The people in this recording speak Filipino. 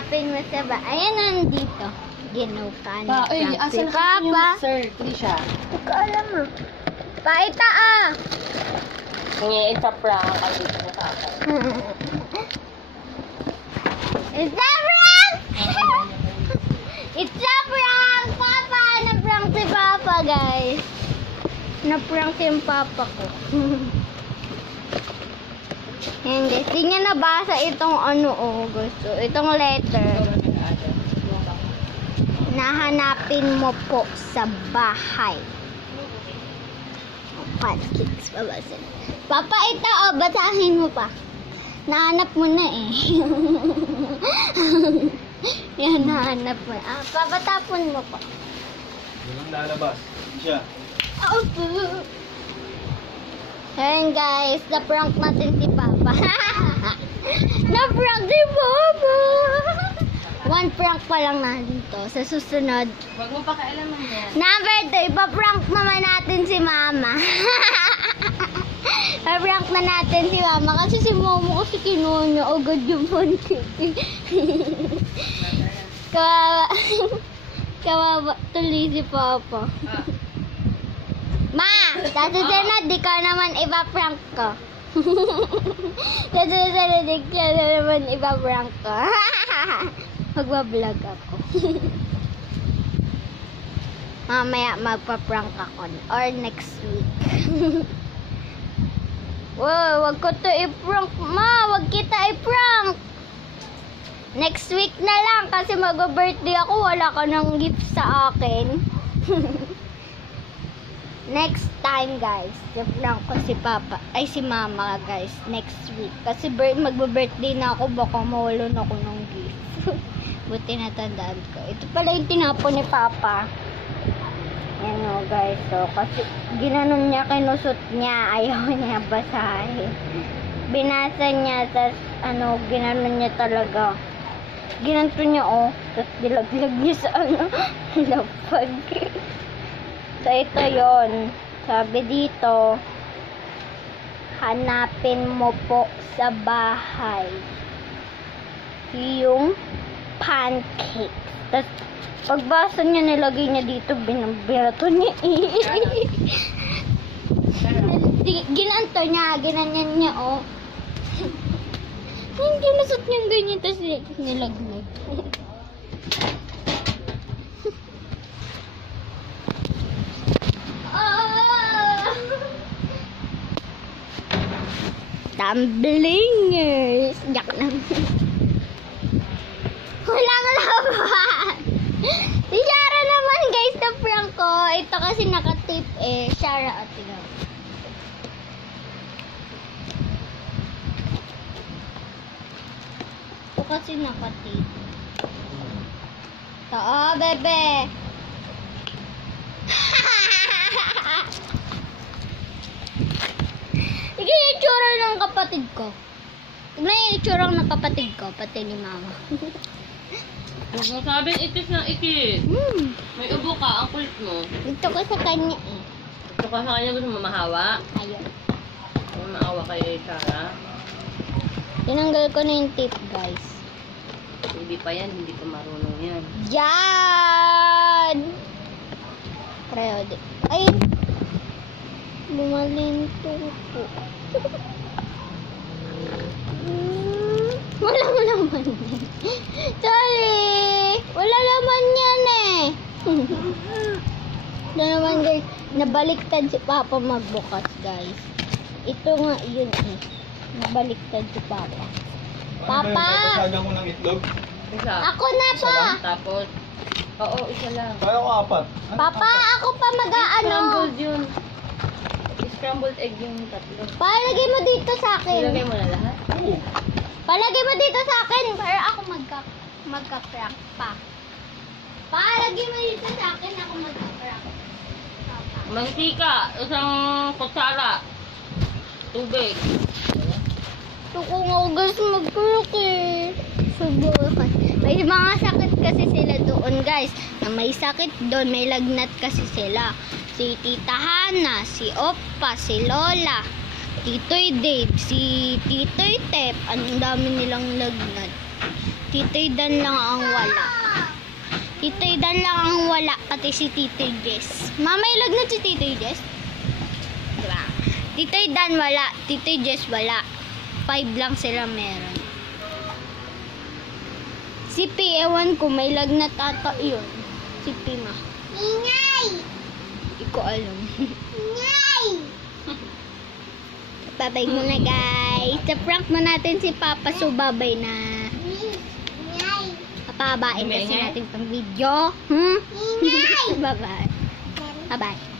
Hanapin mo sa ba? Ayan, nandito. Ginukan. Asan Si Papa. yung sir? Hindi siya. Hindi ko alam ah. Paita ah. Ngayon sa prank, ang dito na sa akin. It's a prank! It's a prank! Papa! Na-prank si Papa, guys. Na-prank yung Papa ko. Ayan, guys. Di niya nabasa itong ano, gusto. Itong letter. Nahanapin mo po sa bahay. Pancakes, babasin. Papa, ito, basahin mo pa. Nahanap mo na eh. Yan, nahanap mo. Papatapon mo pa. Walang lalabas. Siya. Opo. Ayan guys, na-prank natin si Papa. Na-prank si Papa. One prank pa lang natin to. Sa susunod. Huwag mo pakialaman yan. Number 2, pa-prank naman natin si Mama. Pa-prank na natin si Mama. Kasi si Momo kasi kinuha niya agad yung pancake. Kawawa. Kawawa tuloy si Papa. Ma! Sa susunod, di ka naman ipa-prank ko. Sa susunod, di ka naman ipa-prank ko. Magbablog ako. Mamaya magpa-prank ako. Or next week. Wow, wag ko to i-prank. Ma, wag kita i-prank. Next week na lang kasi mag-birthday ako. Wala ka ng gift sa akin. Next time, guys. I-prank ko si Papa. Ay, si Mama, guys. Next week. Kasi mag-birthday na ako. Baka mawala na ako ng gift. Buti natandaan ko. Ito pala yung tinapon ni Papa. Yan o guys. So, kasi ginanon niya, kinusot niya. Ayaw niya basahin. Binasa niya. Tapos, ginanon niya talaga. Ginanto niya Tapos, dilaglag niya sa lapag. So, ito yon. Sabi dito, hanapin mo po sa bahay yung pancakes. Tapos, pagbasa niya, nilagay niya dito, binabirato niya. Ginanto niya, ginanyan niya, Hindi, nasot niya ganyan, tapos nilaglag. Tumblingers! Yak naman. Walang laban. Si Shara naman guys na prank ko. Ito kasi nakatip Shara at ito. Ito kasi nakatip. Ito bebe. Tignan yung itsura ng kapatid ko. Tignan yung itsura ng kapatid ko, pati ni Mama. Huwag mo sabing itis ng itis. May ubo ka, ang kulit mo. Ito ko sa kanya eh. Gusto ka sa kanya, gusto mo mahawa? Ayun. Gusto mo maawa kay Sarah? Tinanggal ko na yung tip, guys. Hindi pa yan, hindi pa marunong yan. Yan! Preo. Ay! Bumalinto po. Walang laman yan. Sorry! Wala laman yan eh. Ito naman guys, nabaliktad si Papa magbukas guys. Ito nga yun eh. Nabaliktad si Papa. Papa! Kasagyan ko ng itlog. Isa. Ako na pa! Tapos, oo, isa lang. Kaya ko apat. Papa, ako pa mag-aano. Scrambled yun. Scrambled egg yung tatlo. Palagay mo dito sa akin. Ilagay mo na lahat? Oo. Palagay mo dito sa akin para ako magka-crack pa. Palagay mo dito sa akin ako magka-crack. Mantika, isang kutsara. Tubig. Ito ko nga guys mag-crack eh. Subukan. May mga sakit kasi sila doon guys. Na may sakit doon, may lagnat kasi sila. Si Tita Hana, si Oppa, si Lola, Titoy Dave, si Titoy Tep, ang dami nilang lagnat. Titoy Dan lang ang wala. Titoy Dan lang ang wala, pati si Titoy Jess. Mama, ilag na si Titoy Jess. Diba? Titoy Dan wala, Titoy Jess wala. 5 lang sila meron. Si P, ewan ko, may lagnat ata yun. Si P ma. Ingay! Hindi ko alam. Ingay! Babay muna guys. Sa-prank na natin si Papa, so babay na. Papabain kasi natin pang video. Ingay! Bye-bye. Bye-bye.